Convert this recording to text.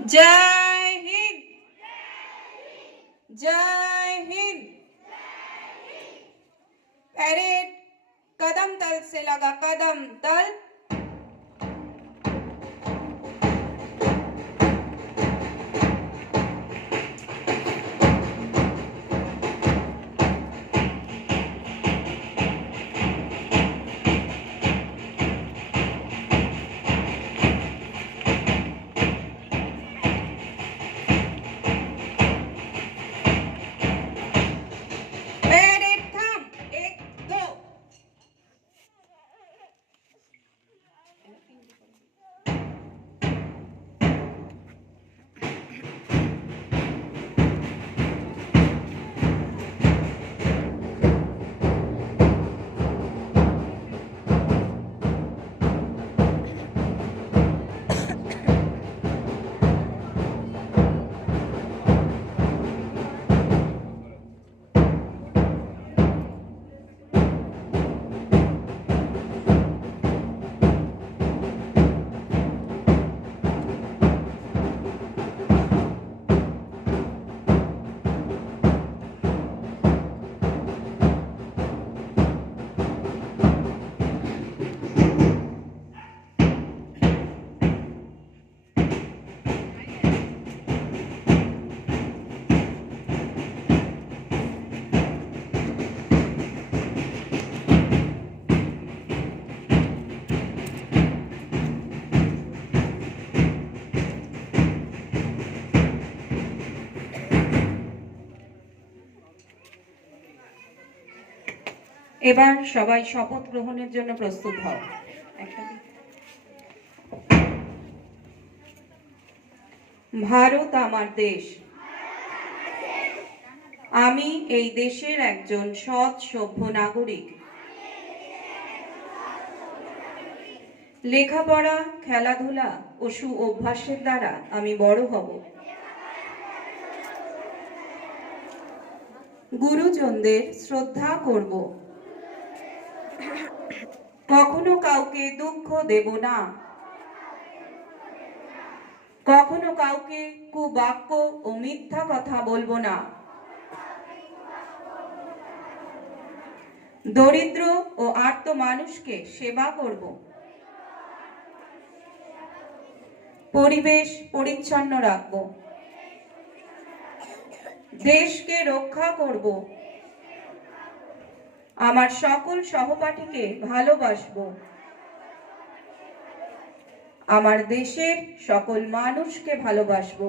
जय हिंद। जय हिंद। परेड कदम तल से लगा कदम तल। এবার সবাই শপথ গ্রহণের জন্য প্রস্তুত হও। ভারত আমার দেশ। আমি এই দেশের একজন সৎ, সভ্য নাগরিক। লেখাপড়া, খেলাধুলা ও সু অভ্যাসের দ্বারা আমি বড় হব। গুরুজনদের শ্রদ্ধা করব। কখনো কাউকে দুঃখ দেব না। কখনো কাউকে কুবাক্য ও মিথ্যা কথা বলব না। দরিদ্র ও আর্ত মানুষকে সেবা করব। পরিবেশ পরিচ্ছন্ন রাখব। দেশকে রক্ষা করব। আমার সকল সহপাঠীকে ভালোবাসব। আমার দেশের সকল মানুষকে ভালোবাসবো।